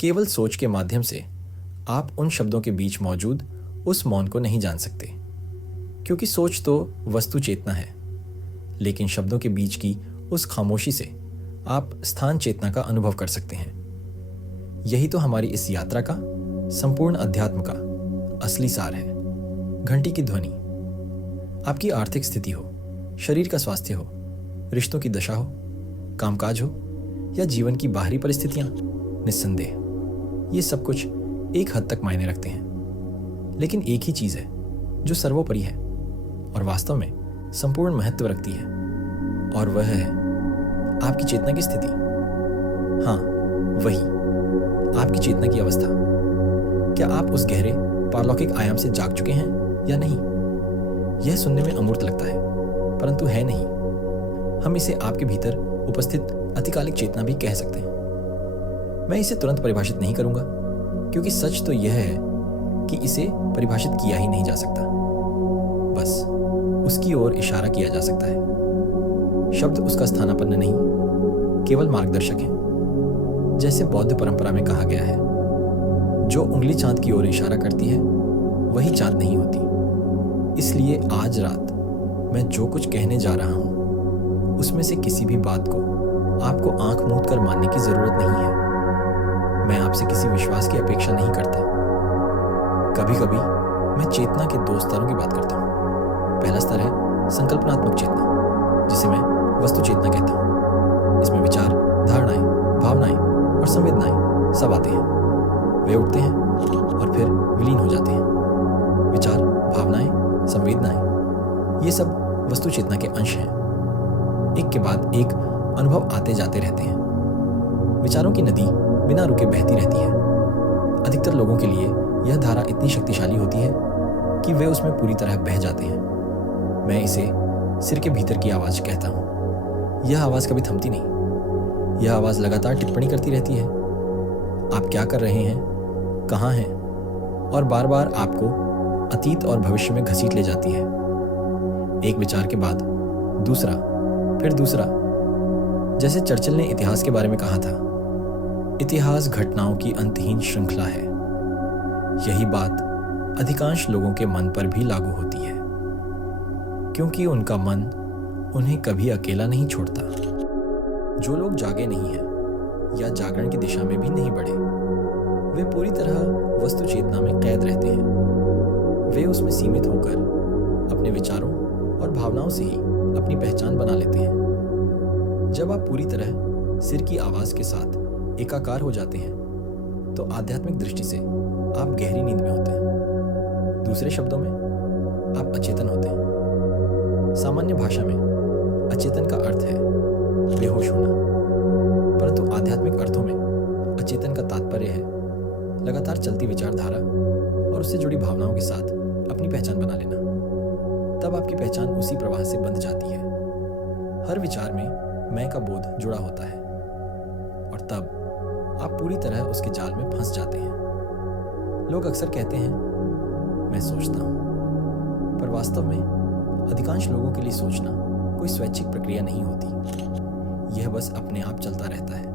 केवल सोच के माध्यम से आप उन शब्दों के बीच मौजूद उस मौन को नहीं जान सकते, क्योंकि सोच तो वस्तु चेतना है, लेकिन शब्दों के बीच की उस खामोशी से आप स्थान चेतना का अनुभव कर सकते हैं। यही तो हमारी इस यात्रा का, संपूर्ण अध्यात्म का असली सार है। घंटी की ध्वनि, आपकी आर्थिक स्थिति हो, शरीर का स्वास्थ्य हो, रिश्तों की दशा हो, कामकाज हो या जीवन की बाहरी परिस्थितियां, निस्संदेह ये सब कुछ एक हद तक मायने रखते हैं। लेकिन एक ही चीज है जो सर्वोपरि है और वास्तव में संपूर्ण महत्व रखती है, और वह है आपकी चेतना की स्थिति। हाँ, वही आपकी चेतना की अवस्था। क्या आप उस गहरे पारलौकिक आयाम से जाग चुके हैं या नहीं? यह सुनने में अमूर्त लगता है, परंतु है नहीं। हम इसे आपके भीतर उपस्थित अतिकालिक चेतना भी कह सकते हैं। मैं इसे तुरंत परिभाषित नहीं करूंगा, क्योंकि सच तो यह है कि इसे परिभाषित किया ही नहीं जा सकता, बस उसकी ओर इशारा किया जा सकता है। शब्द उसका स्थानापन्न नहीं, केवल मार्गदर्शक हैं। जैसे बौद्ध परंपरा में कहा गया है, जो उंगली चांद की ओर इशारा करती है वही चांद नहीं होती। इसलिए आज रात मैं जो कुछ कहने जा रहा हूं, उसमें से किसी भी बात को आपको आंख मूंद कर मानने की जरूरत नहीं है। मैं आपसे किसी विश्वास की अपेक्षा नहीं करता। कभी कभी मैं चेतना के दो स्तरों की बात करता हूँ। पहला स्तर है संकल्पनात्मक चेतना, जिसे मैं वस्तु चेतना कहता हूँ। इसमें विचार, धारणाएं, भावनाएं और संवेदनाएं सब आते हैं। वे उठते हैं और फिर विलीन हो जाते हैं। विचार, भावनाएं, संवेदनाएं ये सब वस्तु चेतना के अंश हैं। एक के बाद एक अनुभव आते जाते रहते हैं। विचारों की नदी बिना रुके बहती रहती है। अधिकतर लोगों के लिए यह धारा इतनी शक्तिशाली होती है कि वे उसमें पूरी तरह बह जाते हैं। मैं इसे सिर के भीतर की आवाज कहता हूँ। यह आवाज कभी थमती नहीं। यह आवाज लगातार टिप्पणी करती रहती है। आप क्या कर रहे हैं, कहाँ हैं, और बार बार आपको अतीत और भविष्य में घसीट ले जाती है। एक विचार के बाद दूसरा, फिर दूसरा। जैसे चर्चिल ने इतिहास के बारे में कहा था, इतिहास घटनाओं की अंतहीन श्रृंखला है। यही बात अधिकांश लोगों के मन पर भी लागू होती है, क्योंकि उनका मन उन्हें कभी अकेला नहीं छोड़ता। जो लोग जागे नहीं हैं या जागरण की दिशा में भी नहीं बढ़े, वे पूरी तरह वस्तु चेतना में कैद रहते हैं। वे उसमें सीमित होकर अपने विचारों और भावनाओं से ही अपनी पहचान बना लेते हैं। जब आप पूरी तरह सिर की आवाज के साथ एकाकार हो जाते हैं, तो आध्यात्मिक दृष्टि से आप गहरी नींद में होते हैं। दूसरे शब्दों में, आप अचेतन होते हैं। सामान्य भाषा में अचेतन का अर्थ है बेहोश होना, परंतु आध्यात्मिक अर्थों में अचेतन का तात्पर्य है लगातार चलती विचारधारा और उससे जुड़ी भावनाओं के साथ अपनी पहचान बना लेना। तब आपकी पहचान उसी प्रवाह से बंध जाती है। हर विचार में मैं का बोध जुड़ा होता है, और तब आप पूरी तरह उसके जाल में फंस जाते हैं। लोग अक्सर कहते हैं, मैं सोचता हूं, पर वास्तव में अधिकांश लोगों के लिए सोचना कोई स्वैच्छिक प्रक्रिया नहीं होती। यह बस अपने आप चलता रहता है।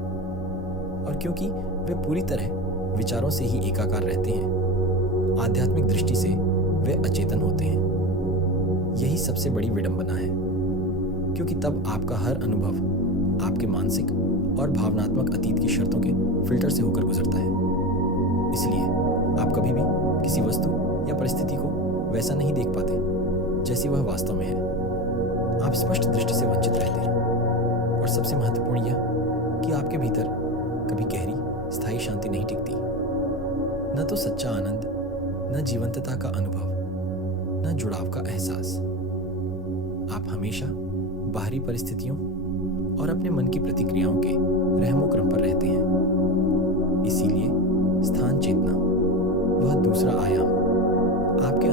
और क्योंकि वे पूरी तरह विचारों से ही एकाकार रहते हैं, आध्यात्मिक दृष्टि से वे अचेतन होते हैं। यही सबसे बड़ी विडंबना है, क्योंकि तब आपका हर अनुभव आपके मानसिक और भावनात्मक अतीत की शर्तों के फिल्टर से होकर गुजरता है। इसलिए आप कभी भी किसी वस्तु या परिस्थिति को वैसा नहीं देख पाते जैसी वह वास्तव में है। आप स्पष्ट दृष्टि से वंचित रहते हैं। और सबसे महत्वपूर्ण यह कि आपके भीतर कभी गहरी स्थायी शांति नहीं टिकती। न तो सच्चा आनंद, न जीवंतता का अनुभव, न जुड़ाव का एहसास। आप हमेशा बाहरी परिस्थितियों और अपने मन की प्रतिक्रियाओं के रहमो क्रम पर रहते हैं। इसीलिए स्थान चेतना, वह दूसरा आयाम, आपके